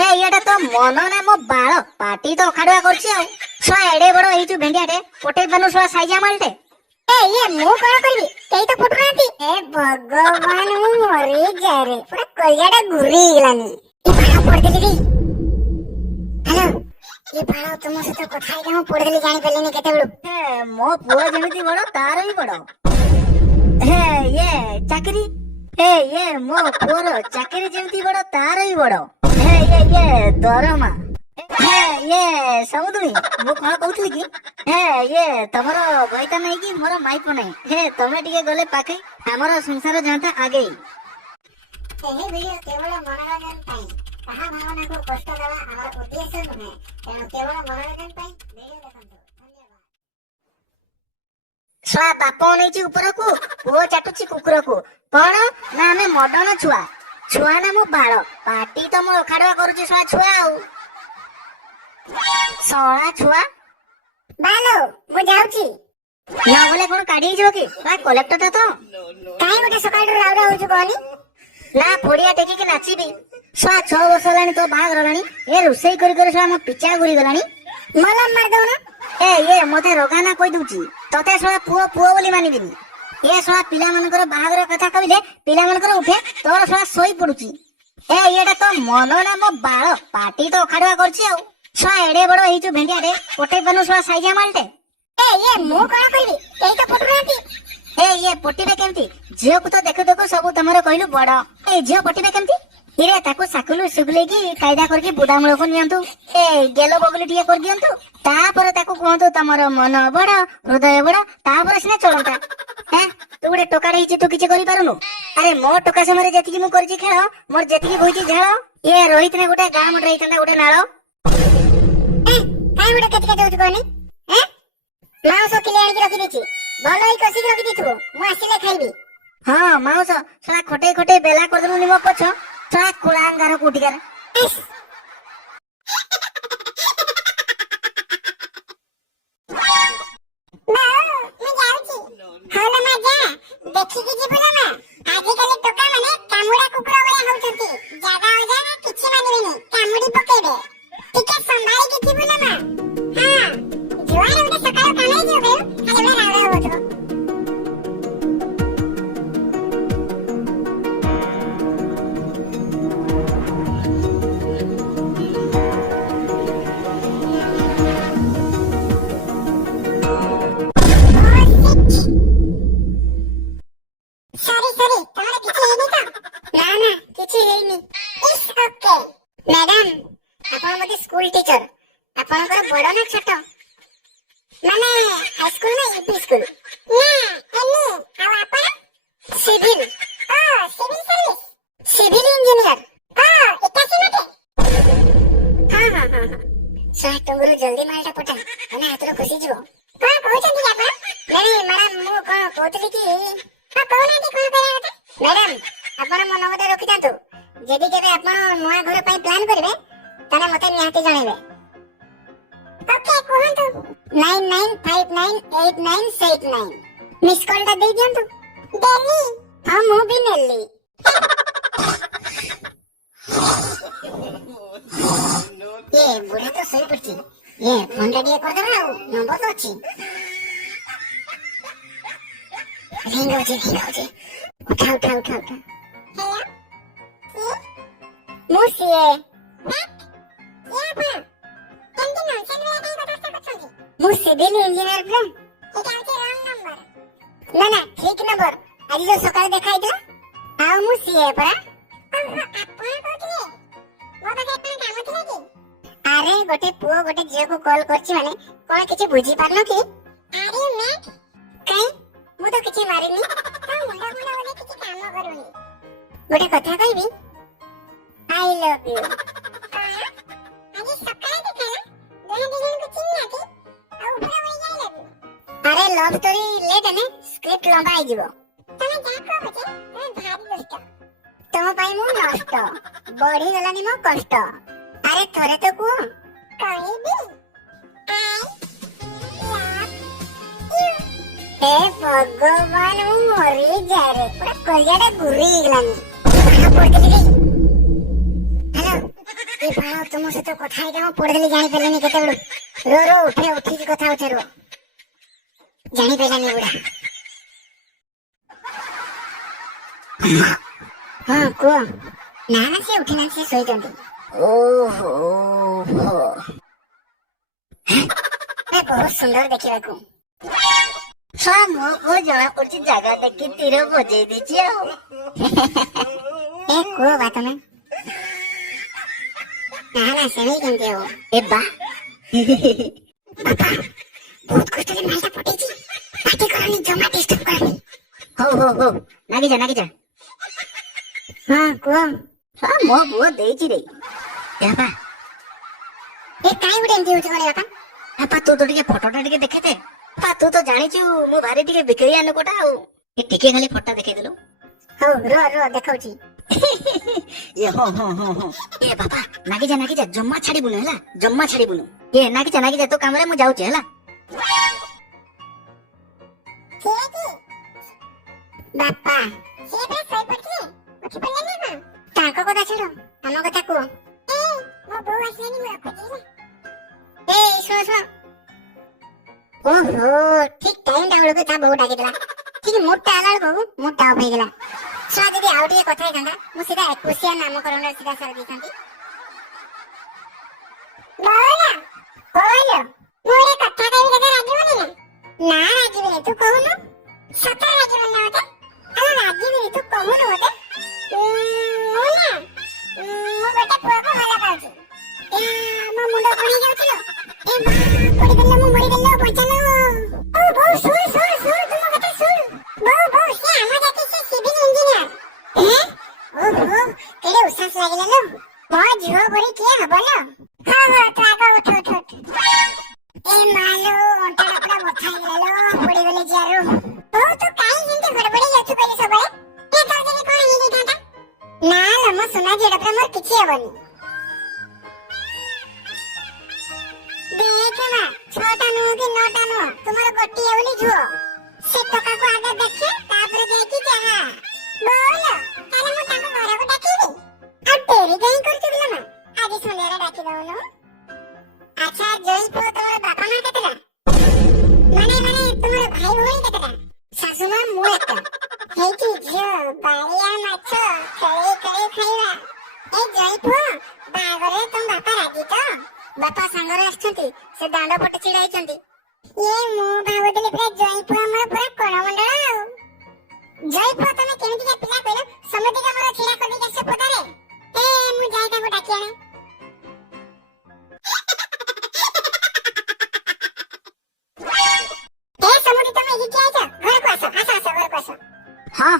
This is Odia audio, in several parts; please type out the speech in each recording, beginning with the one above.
ଏ ଏଇଟା ତ ମନ ନା ମୋ ବାଳ ପାଟି ତ ଅଖାଡୁଆ କରୁଛି ଆଉ ଛୁଆ ଏଡେ ବଡ ହେଇଛୁ ଭେଣ୍ଡିଆଟେ ପଟେଇ ପାନୁ ଛୁଆ ସାଇଜା ମାଲଟେ। ଏ ଇଏ ମୁଁ କଣ କରିବି କେହି ତ ଫୁଟୁନାହାନ୍ତି। ଏ ଭଗବାନ ମୁଁ ମରି ଯାଏ ପୁରା କଳିଆଟା ଘୁରି ହେଇଗଲାନି। ଏ ବାଳ ପଡିଦେଲି ରେ। ହ୍ୟାଲୋ ଏ ବାଳ ତୁମ ସହିତ କଥା ହେଇକି ମୁଁ ପଡିଦେଲି ଜାଣିପାରିଲିନି କେତେବେଳୁ। ମୋ ପୁଅ ଯେମିତି ବଡ ତାର ବି ବଡ। ଇଏ ଚାକିରି ମୋ ପୁଅର ଚାକିରି ଯେମିତି ବଡ ତାର ବି ବଡ। ଇଏ ଦରମା। ଇଏ ସମୁଦୁଣୀ ମୁଁ କଣ କହୁଥିଲି କି ଇଏ ତମର ବଇତା ନାହିଁ କି ମୋର ମାଇପ ନାହିଁ। ତମେ ଟିକେ ଗଲେ ପାଖେ ଆମର ସଂସାର ଯାଆନ୍ତା ଆଗେଇ। ଏହି ଭିଡିଓ କେବଳ ମନୋରଞ୍ଜନ ପାଇଁ କାହା ଭାବନାକୁ କଷ୍ଟ ଦେବା ଆମର ଉଦ୍ଦେଶ୍ୟ ନୁହେଁ। ତେଣୁ କେବଳ ମନୋରଞ୍ଜନ ପାଇଁ ଭିଡିଓ ଦେଖନ୍ତୁ। ଛୁଆ ବାପ ନେଇଛି ଉପରକୁ ପୁଅ ଚାଟୁଛି କୁକୁରକୁ। କଣ ନା ଆମେ ମଡର୍ଣ୍ଣ ଛୁଆ। ଛୁଆ ନା ମୋ ବାଳ ପାଟି ତ ମୋ ଅଖାଡୁଆ କରୁଛି ଶଳା ଛୁଆ ଆଉ ଶଳା ଛୁଆ। ବାଲୋ ମୁଁ ଯାଉଛି। ନ ଗଲେ କଣ କାଢି ହେଇଯିବ କି କଲେକ୍ଟର ଟା ତ। କାହିଁ ଗୋଟେ ସକାଳୁ ରାଉରା ହଉଛୁ କହନି। ନା ଫୋଡିଆ ଟେକିକି ନାଚିବି। ଶଳା 6 ବର୍ଷ ହେଲାଣି ତୋ ବାହାଘର ହେଲାଣି ଏ ରୋଷେଇ କରି କରି ଶଳା ମୋ ପିଚା ଘୁରି ଗଲାଣି। ମଲମ ମାରିଦଉନ। ଇଏ ମତେ ରୋଗାନା କହିଦଉଛି ତତେ ଶଳା ପୁଅ ପୁଅ ବୋଲି ମାନିବିନି। ଏ ଶଳା ପିଲାମାନଙ୍କର ବାହାଘର କଥା କହିଲେ ପିଲାମାନଙ୍କର ଉଠେ ତୋର ଶଳା ଶୋଇ ପଡୁଛି। ଏଇଟା ତ ମନ ନା ମୋ ବାଳ ପାଟି ତ ଅଖାଡୁଆ କରୁଛି ଆଉ ଶଳା ଏଡେ ବଡ ହେଇଛୁ ଭେଣ୍ଡିଆଟେ ପଟେଇ ପାନୁ ଶଳା ସାଇଜା ମାଲଟେ। ଇଏ ମୁଁ କଣ କରିବି କେହି ତ ଫୁଟୁନାହାନ୍ତି। ଇଏ ପଟିବେ କେମିତି ଝିଅକୁ ତ ଦେଖୁ ଦେଖୁ ସବୁ ତମର କହିଲୁ ବଡ। ଝିଅ ପଟିବେ କେମିତି ଇରେ ତାକୁ ସାକୁଲୁ ସୁଗୁଲେଇକି କାଇଦା କରିକି ବୁଦା ମୂଳକୁ ନିଅନ୍ତୁ। ଗେଲ ବଗୁଲି ଟିକେ କରିଦିଅନ୍ତୁ ତାପରେ ତାକୁ କୁହନ୍ତୁ ତମର ମନ ବଡ ହୃଦୟ ବଡ ତାପରେ ସିନା ଚଳନ୍ତା। ତୁ ଗୋଟେ ଟୋକାଟେ ହେଇଛି ତୁ କିଛି କରିପାରୁନୁ। ଆରେ ମୋ ଟୋକା ସମୟରେ ଯେତିକି ମୁଁ କରିଛି ଖେଳ ମୋର ଯେତିକି ବୋହିଛି ଝାଳ ଇଏ ରହିଥିଲେ ଗୋଟେ ଗାଁ ମୁଣ୍ଡରେ ହେଇଥାନ୍ତା ଗୋଟେ ନାଳ। କାହିଁ ଗୋଟେ କେତେ କେତେ ହଉଛି କହନି। ମାଉଁସ କିଲେ ଆଣିକି ରଖିଦେଇଛି ଭଲ ହେଇ କଷିକି ରଖିଦେଇଥିବୁ ମୁଁ ଆସିଲେ ଖାଇବି। ହଁ ମାଉସ ଶଳା ଖଟେଇ ଖଟେଇ ବେଲା କରିଦେଲୁନି ମୋ ପଛ ଶଳା ଖୋଳା ଅଙ୍ଗାର କୋଉଠିକାର। ଦେଖିକି ଯିବୁ ନା ମା ଆଜିକାଲି ଟୋକା ମାନେ କାମୁଡା କୁକୁର ଭଳିଆ ହଉଛନ୍ତି। ଜାଗା ଅଜାଗା କିଛି ମାନିବେନି କାମୁଡି ପକେଇବେ। ଟିକେ ସମ୍ଭାଳିକି ଥିବୁ ନା ମା। ହଁ ଜୁଆର ଗୋଟେ ସକାଳୁ କାମରେ ଯିବ ଖାଲି ଗୋଟେ ରାଉରା ହଉଥିବ। ମ୍ୟାଡାମ ଆପଣ ବୋଧେ ସ୍କୁଲ ଟିଚର ଆପଣଙ୍କର ବଡ ନା ଛୋଟ ମାନେ ହାଇସ୍କୁଲ ନା ୟୁପି ସ୍କୁଲ। ନା ଏନି ଆଉ ଆପଣ civil civil service civil engineer ଏକାସି ମତେ। ହଁ ଶହେ ଟଙ୍କୁରୁ ଜଲ୍ଦି ମାଲଟା ପଠା ମାନେ ହାତରୁ ଖସିଯିବ। କଣ କହୁଛନ୍ତି ଆପଣ? ନାଇଁ ମ୍ୟାଡାମ ମୁଁ କଣ କହୁଥିଲି କି କହୁନାହାନ୍ତି କଣ କରିବା କଥା। ମ୍ୟାଡାମ ଆପଣ ମୋ ନମ୍ବରଟା ରଖିଥାନ୍ତୁ ଯଦି କେବେ ଆପଣ ନୂଆ ଘର ପାଇଁ ପ୍ଲାନ୍ କରିବେ ତାହେଲେ ମତେ ନିହାତି ଜଣେଇବେ। ଓକେ କୁହନ୍ତୁ 99598989 ମିସ୍ କଲ୍ ଟା ଦେଇ ଦିଅନ୍ତୁ। ଦେଲି ହଁ ମୁଁ ବି ନେଲି। ବୁଢା ତ ଶୋଇ ପଡିଛି ଫୋନ ଟା ଟିକେ କରିଦେବା ଆଉ ନମ୍ବର ତ ଅଛି। ରିଙ୍ଗ ହଉଛି ଉଠା ମୁଁ ସିଏ ମୁଁ ସିଭିଲ ଇଞ୍ଜିନିୟର ପ୍ଲାନ୍ ଏଟା ହଉଛି ରଙ୍ଗ ନମ୍ବର। ନା ଠିକ ନମ୍ବର ଆଜି ଯୋଉ ସକାଳେ ଦେଖା ହେଇଥିଲା ଆଉ ମୁଁ ସିଏ ପରା। ଆପଣ କହୁଥିଲେ ମୋ ପାଖରେ କଣ କାମ ଥିଲା କି? ଆରେ ଗୋଟେ ପୁଅ ଗୋଟେ ଝିଅକୁ କଲ୍ କରିଛି ମାନେ କଣ କିଛି ବୁଝି ପାରୁନ କି? ଆରେ ମ୍ୟାଟ୍ କାଇଁ ମୁଁ ତ କିଛି ମାରିନି ତ ମୁଣ୍ଡ ବୋଧେ କିଛି କାମ କରୁନି। ଗୋଟେ କଥା କହିବି I love you। ଆଜି ସକାଳେ ଦେଖାଲା ଦୁହେଁ ଦି ଜଣଙ୍କୁ ଚିହ୍ନିନାହାନ୍ତି ଆଉ ପୁରା ବଳି ଯାଇ love you। ଆରେ ଲଭ ଷ୍ଟୋରି ଲେଟ୍ ହେଲେ ସ୍କ୍ରିପ୍ଟ ଲମ୍ବା ହେଇଯିବ। ତମେ ଯାହା କହ ପଛେ ତମେ ଭାରି ଦୁଷ୍ଟ। ତମ ପାଇଁ ମୁଁ ନଷ୍ଟ ବଢିଗଲାନି ମୋ କଷ୍ଟ। ଆରେ ଥରେ ତ କୁହ କହିବି I love you। ଭଗବାନ ମୁଁ ମରି ଯାଏ ପୁରା କଳିଆଟା ଘୁରି ହେଇଗଲାନି। ହ୍ୟାଲୋ ଏ ବାଳ ତୁମ ସହିତ କଥା ହେଇକି ମୁଁ ପଢିଦେଲି ଜାଣିପାରିଲିନି କେତେବେଳୁ। रो ଉଠିକି କଥା ହଉଛେ ରୁହ। ଜାଣିପାରିଲାନି ବୁଢା। ହଁ କୁହ। ନା ନା ସେ ଉଠିନାହାନ୍ତି, ସେ ଶୋଇଛନ୍ତି। ଓହୋ ବହୁତ ସୁନ୍ଦର ଦେଖିବାକୁ। ହଁ ମୋ ପୁଅ ଜଣା ପଡୁଛି ଜାଗା ଦେଖି ତୀର ବଜେଇ ଦେଇଛି ଆଉ। ଏ କୁହ ବା ତମେ। ନା ନା ସେମିତି କେମିତି ହବ? ଏ ବା ବାପା ବହୁତ କଷ୍ଟରେ ମାଲଟା ପଟେଇଛି। ପାଟି କରନି, ଜମା ଡିଷ୍ଟର୍ବ କରନି। ହଉ ନାଗିଯା। ହଁ କୁହ। ହଁ ମୋ ପୁଅ ଦେଇଛି ରେ। ଏ ବା ଏ କାଇଁ ଗୋଟେ ଏମିତି ହଉଛି କଣ ବାପା? ବାପା ତୁ ତ ଟିକେ ଫଟୋଟା ଟିକେ ଦେଖେତେ। ବାପା ତୁ ତ ଜାଣିଛୁ ମୁଁ ଭାରି ଟିକେ ବିକ୍ରିଆ ଲୋକଟା ଆଉ। ଟିକେ ଖାଲି ଫଟୋ ଦେଖେଇଦେଲୁ। ହଉ ରୁହ ଦେଖାଉଛି। ଏ ହଁ ଏ ବାପା ନାଗିଯା ଜମା ଛାଡିବୁନୁ ହେଲା, ଜମା ଛାଡିବୁନୁ। ଏ ନାଗିଯା ତୋ କାମରେ ମୁଁ ଯାଉଛି ହେଲା। ବାପା ସେ ପୁରା ଶୋଇପଡିଥିଲେ, ଉଠି ପଡିଲେନି ନା କଣ? ତାଙ୍କ କଥା ଛାଡ, ଆମ କଥା କୁହ। ମୋ ବୋଉ ଆସିଲାନି, ମୁଁ ରଖୁଛି ହେଲା। ଶୁଣ। ଓହୋ ଠିକ ଟାଇମଟା ବେଳକୁ ତା ବୋଉ ଡାକିଦେଲା। ଠିକ ମୁଡଟା ହେଲା ବେଳକୁ ମୁଡଟା ଅଫ୍ ହେଇଗଲା। ଶୁଣ ଯଦି ଆଉ ଟିକେ କଥା ହେଇଥାନ୍ତା, ମୁଁ ସିଧା 21 ନାମକରଣ ସିଧା ସାରି ଦେଇଥାନ୍ତି। କହିଲ ମୁଁ ଏ କଥା କହିବି ତତେ ରାଗିବୁନି ନା? ନା ରାଗିବିନି, ତୁ କହୁନୁ। ସତରେ ରାଗିବୁନି ନା ମତେ? ଆରେ ରାଗିବିନି, ତୁ କହୁନୁ ମତେ। ମୁଁ ଗୋଟେ ପୁଅକୁ ଭଲ ପାଉଛି। ମୋ ମୁଣ୍ଡ କଣ ହେଇଯାଉଛି ଲୋ? ଏ ମା ପଡିଗଲା, ମୁଁ ମରିଗଲା, ବଞ୍ଚାଲୋ। ଓ ବୋଉ ଶୁଣ ତୁମ କଥା ଶୁଣ। ବୋଉ ସେ ଆମ ଜାତି, ସେ ସିଭିଲ ଇଞ୍ଜିନିୟର। ଓହୋ କେଡେ ଉସାସ ଲାଗିଲା ଲୋ। ମୋ ଝିଅ ପରି କିଏ ହବ ଲୋ? ହଁ ତୁ ଆଗ ଉଠ। ଏ ମାଲୋ ଅଣ୍ଟାଟା ପୁରା ବଥା ହେଇଗଲା ଲୋ, ପଡିଗଲେ ଚିଆରୁ। ବୋଉ ତୁ କାଇଁ ଏମିତି ହଡବଡେଇ ଯାଉଛୁ କହିଲି ସବୁବେଳେ? ଏ ତୋର ଯଦି କଣ ହେଇଯାଇଥାନ୍ତା? ନା ଲୋ ମୋ ସୁନା ଝିଅଟା, ପୁରା ମୋର କିଛି ହବନି। ଦେଖ ମା, 6ଟା ନୁହଁ କି 9ଟା ନୁହଁ, ତୁମର ଗୋଟିଏ ବୋଲି ଝୁଅ। ସେ ଟୋକାକୁ ଆଗେ ଦେଖେ, ତାପରେ ଯାଇକି ଯାହା। ବୋଉଲ ତାହେଲେ ମୁଁ ତାଙ୍କ ଘରକୁ ଡାକିବି। ଆଉ ଡେରି କାହିଁ କରୁଛୁ କିଲୋ ମା? ଆଜି ସନ୍ଧ୍ୟାରେ ଡାକି ଦଉନୁ। ଆଚ୍ଛା ଜୟୀ ପୁଅ, ତମର ବାପା ମା କେତେଟା? ମାନେ ତୁମର ଭାଇ ଭଉଣୀ କେତେଟା? ଶାଶୁ ମା ମୁଁ ଏକା। ହେଇଛି ଝିଅ ବାଳିଆ ମାଛ ଖେଳେଇ ଖାଇବା। ଏ ଜୟୀ ପୁଅ, ବାହାଘରରେ ତମ ବାପା ରାଜି ତ? ବାପା ସାଙ୍ଗରେ ଆସିଛନ୍ତି, ସେ ଦାଣ୍ଡ ପଟେ ଛିଡା ହେଇଛନ୍ତି। ମୁଁ ଭାବୁଥିଲି ପୁରା ଜୟୀ ପୁଅ ଆମର ପୁରା କଳମଣ୍ଡଳ ଆଉ। ଜୟୀ ପୁଅ ତମେ କେମିତିକା ପିଲା କହିଲ? ସମୁଦ୍ର ଆମର ଛିଡା କରିଦେଇକି ଆସିଛ ପଦାରେ। ମୁଁ ଯାଇ ତାଙ୍କୁ ଡାକି ଆଣେ। ସମୁଦ୍ର ତମେ ଏଇଠି ଠିଆ ହେଇଛ, ଘରକୁ ଆସ ଘରକୁ ଆସ। ହଁ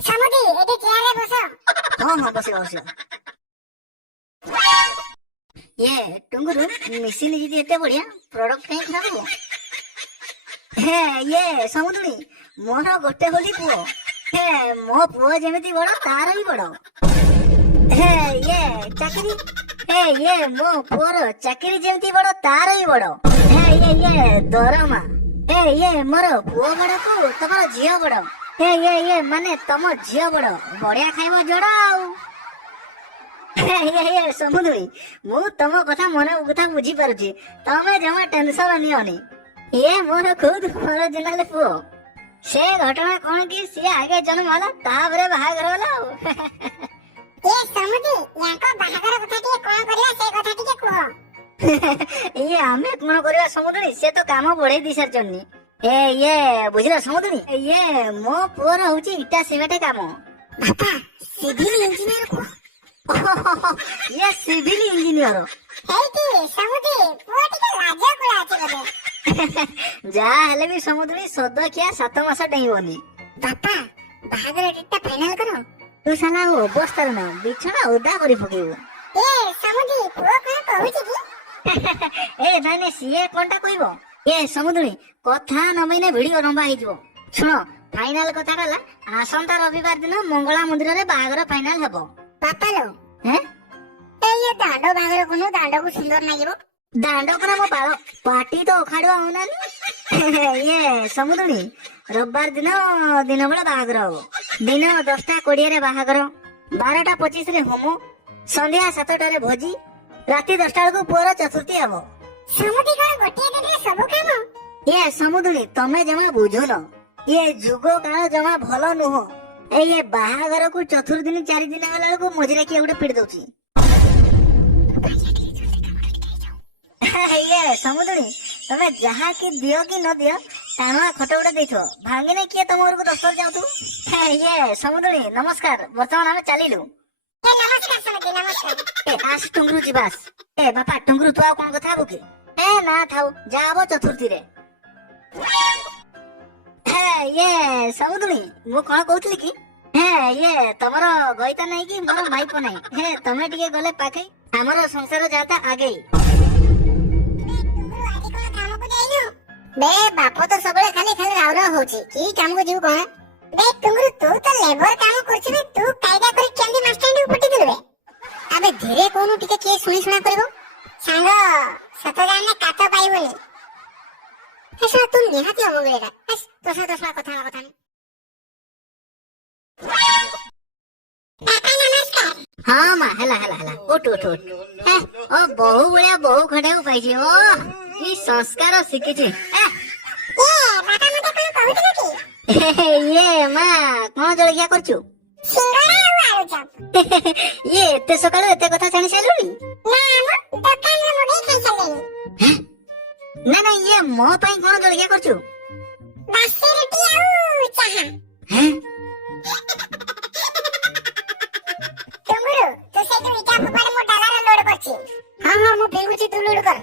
ସମୁଦ୍ର ଏଠି ଚେୟାରରେ ବସ। ହଁ ବସିବା। ଟୁଙ୍ଗୁରୁ ମିଶିନି ଯଦି ଏତେ ବଢିଆ ପ୍ରଡକ୍ଟ କାହିଁ ଖରାପ ହବ? ସମୁଦୁଣୀ ମୋର ଗୋଟେ ବୋଲି ପୁଅ। ମୋ ପୁଅ ଯେମିତି ବଡ ତାର ବି ବଡ। ଚାକିରି ମୋ ପୁଅର ଚାକିରି ଯେମିତି ବଡ ତାର ବି ବଡ। ଦରମା ମୋର ପୁଅ ବଡକୁ ତମର ଝିଅ ବଡ। ମାନେ ତମ ଝିଅ ବଡ, ବଢିଆ ଖାଇବ ଯୋଡ ଆଉ। ସମୁଦ୍ରୀ ମୁଁ ତମ କଥା ମନ କଥା ବୁଝିପାରୁଛି, ତମେ ଜମା ଟେନସନ ନିଅନି। ମୋର ଖୁଦ ଅରିଜିନାଲ ପୁଅ। ସେ ଘଟଣା କଣ କି, ସିଏ ଆଗେ ଜନ୍ମ ହେଲା, ତାପରେ ବାହାଘର ହେଲା ଆଉ। ସମୁଦ୍ରୀ ୟାଙ୍କ ବାହାଘର କଥା ଟିକେ କଣ କରିବା, ସେ କଥା ଟିକେ କୁହ। ଆମେ କଣ କରିବା ସମୁଦ୍ରୀ, ସେ ତ କାମ ବଢେଇ ଦେଇ ସାରିଛନ୍ତି। ବୁଝିଲ ସମୁଦ୍ରୀ, ମୋ ପୁଅର ହଉଛି ଇଟା ସିମେଣ୍ଟ କାମ। ବାପା ସିଭିଲ ଇଞ୍ଜିନିୟର କୁହ। Civil engineer. ସମୁଦ୍ରୀ ପୁଅ ଟିକେ ଲାଜ କୁଳା ଅଛି ବୋଧେ। ଯାହା ହେଲେ ବି ସମୁଦ୍ରୀ ସଦଖିଆ 7 ମାସ ଡେଇଁବନି। ବାପା ବାହାଘର ଡେଟଟା ଫାଇନାଲ କର। ତୁ ସାଲା ଅବସ୍ଥାରେ ନା, ବିଛଣା ଓଦା କରି ପକେଇବୁ। ସମୁଦ୍ରୀ ପୁଅ କଣ କହୁଛି କି? ନାଇଁ ସିଏ କଣଟା କହିବ? ସମୁଦ୍ରୀ କଥା ନ ମାଇନେ ଭିଡିଓ ଲମ୍ବା ହେଇଯିବ। ଶୁଣ, ଫାଇନାଲ କଥାଟା ହେଲା, ଆସନ୍ତା ରବିବାର ଦିନ ମଙ୍ଗଳା ମନ୍ଦିରରେ ବାହାଘର ଫାଇନାଲ ହବ। ବାପା ଲୋ ଦାଣ୍ଡ ବାହାଘର କଣ, ଦାଣ୍ଡକୁ ସୁନ୍ଦର ଲାଗିବ। ଦାଣ୍ଡ କଣ ମୋ ପାଟି ତ ଅଖାଡୁଆ ହଉନାନି। ଇଏ ସମୁଦୁଣୀ ରବିବାର ଦିନ ଦିନ ବେଳେ ବାହାଘର ହବ। ଦିନ 10:20 ବାହାଘର, 12:25 ହୋମ, ସନ୍ଧ୍ୟା 7টাରେ ଭୋଜି, ରାତି 10ଟା ବେଳକୁ ପୁଅର ଚତୁର୍ଥୀ ହବ। ସମୁଦି କଣ ଗୋଟିଏ ଦିନରେ ସବୁ କାମ? ଇଏ ସମୁଦୁଣୀ ତମେ ଜମା ବୁଝୁନ, ଇଏ ଯୁଗ କାଳ ଜମା ଭଲ ନୁହଁ। ଏଇ ବାହାଘରକୁ ଚତୁର୍ଦିନ 4 ଦିନ ହେଲା ବେଳକୁ ମଝିରେ କିଏ ଗୋଟେ ପିଟି ଦଉଛି। ଇଏ ସମୁଦୁଣୀ ତମେ ଯାହା କି ଦିଅ କି ନ ଦିଅ ଟାଣୁଆ ଖଟ ଗୋଟେ ଦେଇଥିବ, ଭାଙ୍ଗିନେ କିଏ ତମ ଘରକୁ 10 ଥର ଯାଉଥିବ। ଇଏ ସମୁଦୁଣୀ ନମସ୍କାର, ବର୍ତ୍ତମାନ ଆମେ ଚାଲିଲୁ। ନମସ୍କାର ସମୁଦି, ନମସ୍କାର। ଆସ ଟୁଙ୍ଗୁରୁ ଯିବାସ। ବାପା ଟୁଙ୍ଗୁରୁ ତୁ ଆଉ କଣ କଥା ହବୁ କି? ନା ଥାଉ, ଯାହା ହବ ଚତୁର୍ଥୀରେ। ଇଏ ସମୁଦୁଣୀ ମୁଁ କଣ କହୁଥିଲି କି, ଇଏ ତମର ଗଇତା ନାହିଁ କି ମୋର ମାଇପ ନାହିଁ। ତମେ ଟିକେ ଗଲେ ପାଖେ, ଆମର ସଂସାର ଯାତା ଆଗେଇ। ବେ ବାପ ତ ସବୁବେଳେ ଖାଲି ଖାଲି ରାଉ ରାଉ ହଉଛି, କି କାମକୁ ଯିବୁ କଣ? ବେ ଟୁଙ୍ଗୁରୁ ତୁ ତ ଲେବର କାମ କରୁଛୁ ବେ, ତୁ କାଇଦା କରି କେମିତି ମାଷ୍ଟରଙ୍କୁ ପଟି ଦେଲୁ ବେ? ଆବେ ଧୀରେ କହୁନୁ, ଟିକେ କିଏ ଶୁଣି ଶୁଣା କରିବ। ସାଙ୍ଗ ସତ ଜାଣିଲେ କାତ ପାଇବୁନି। ଶୁଣ ତୁ ନିହାତି ଅମଙ୍ଗଳିଟା, ତୋ ସହିତ କଥା ହେବା କଥା ନାହିଁ। ବାପା ନମସ୍କାର। ହଁ ମା, ହେଲା ହେଲା ହେଲା, ଉଠ ଉଠ ଉଠ। ଓ ବହୁ ଭଳିଆ ବହୁ ଖଣ୍ଡିଆକୁ ପାଇଛି। ଓ କି ସଂସ୍କାର ଶିଖିଛି। ବାପା ମତେ କଣ କହୁଥିଲ କି? ଇଏ ମା କଣ ଜଳଖିଆ କରୁଛୁ? ସିଙ୍ଗଡ଼ା ଆଉ ଆଳୁଚପ। ଇଏ ଏତେ ସକାଳୁ ଏତେ କଥା ଜାଣି ସାରିଲୁଣି? ନା ଆମ ଦୋକାନରେ ମଗେଇ ଖାଇସାରିଲେଣି। ନା ନା, ଇଏ ମୋ ପାଇଁ କଣ ଜଳଖିଆ କରୁଛୁ? ବାସି ରୁଟି ଆଉ ଚାହା। ଟୁଙ୍ଗୁରୁ ତୁ ସେଇଠୁ ଇଟା ଫୋପାଡେ, ମୁଁ ଡାଲାରେ ଲୋଡ କରୁଛି। ହଁ ମୁଁ ଫିଙ୍ଗୁଛି, ତୁ ଲୋଡ କର।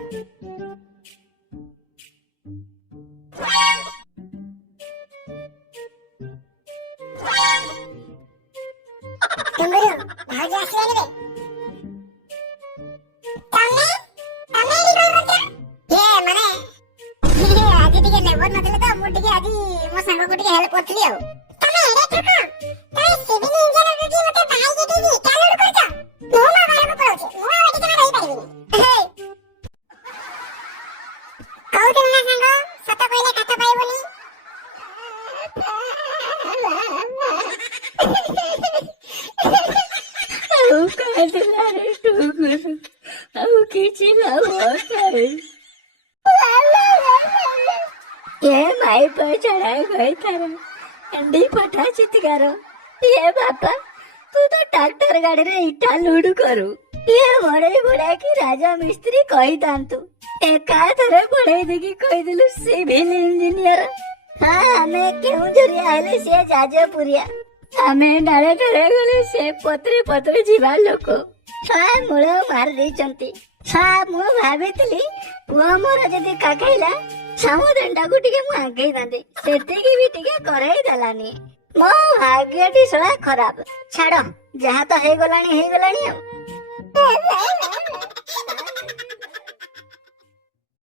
ଟୁଙ୍ଗୁରୁ ଭାଉଜ ଆସିଲେଣି ରେ। ତମେ ଏଠି କଣ କରୁଛ? ମାନେ ଆଜି ଟିକେ ଲେବର ନଥିଲେ ତ, ମୁଁ ଟିକେ ଆଜି ମୋ ସାଙ୍ଗକୁ ଟିକେ ହେଲ୍ପ କରିଥିଲି ଆଉ। ତମେ ଏଡେ ଠକ, ତମେ ସିଭିଲ ଇଞ୍ଜିନିୟର କି ମତେ ବାହାଇ ଦେଇକି ଇଟା ଲୋଡ କରୁଛ? ମୁଁ ମୋ ଘରକୁ ପଳଉଛି, ମୁଁ ଆଉ ଏଠି ଜମା ରହିପାରିବିନି। କହୁଥିଲି ନା ସାଙ୍ଗ, ସତ କହିଲେ କାତ ପାଇବୁନି। ଆଉ କାନ୍ଦିଲା ରେ ଟୁଙ୍ଗୁରୁ, ଆଉ କିଛି ଲାଭ ନାହିଁ। ଏ ମାଇପ ଛଡା କହିଥାର ଏଣ୍ଡି ପଠା ଚିତ୍କାର। ଏ ବାପା ତୁ ତ ଟ୍ରାକ୍ଟର ଗାଡିରେ ଇଟା ଲୁଡୁ କରୁ, ଇଏ ବଢେଇ ବଢେଇକି ରାଜା ମିସ୍ତ୍ରୀ କହିଥାନ୍ତୁ। ଏକାଥରେ ବଢେଇ ଦେଇକି କହିଦେଲୁ ସିଭିଲ ଇଞ୍ଜିନିୟର। ଆମେ କେଉଁଝରିଆ ହେଲେ ସେ ଯାଜପୁରିଆ, ଆମେ ଡାଳେ ଡାଳେ ଗଲେ ସେ ପତ୍ରେ ପତ୍ରେ ଯିବା ଲୋକ। ମୂଳ ମାରି ଦେଇଛନ୍ତି। ମୁଁ ଭାବିଥିଲି ପୁଅ ମୋର ଯଦି କାକେଇଲା ସମୁଦ୍ରଟାକୁ ଟିକେ ମୁଁ ଆଗେଇଥାନ୍ତି, ସେତିକି ବି ଟିକେ କରେଇ ଦେଲାନି। ମୋ ଭାଗ୍ୟଟି ଶଳା ଖରାପ। ଛାଡ, ଯାହା ତ ହେଇଗଲାଣି ହେଇଗଲାଣି ଆଉ।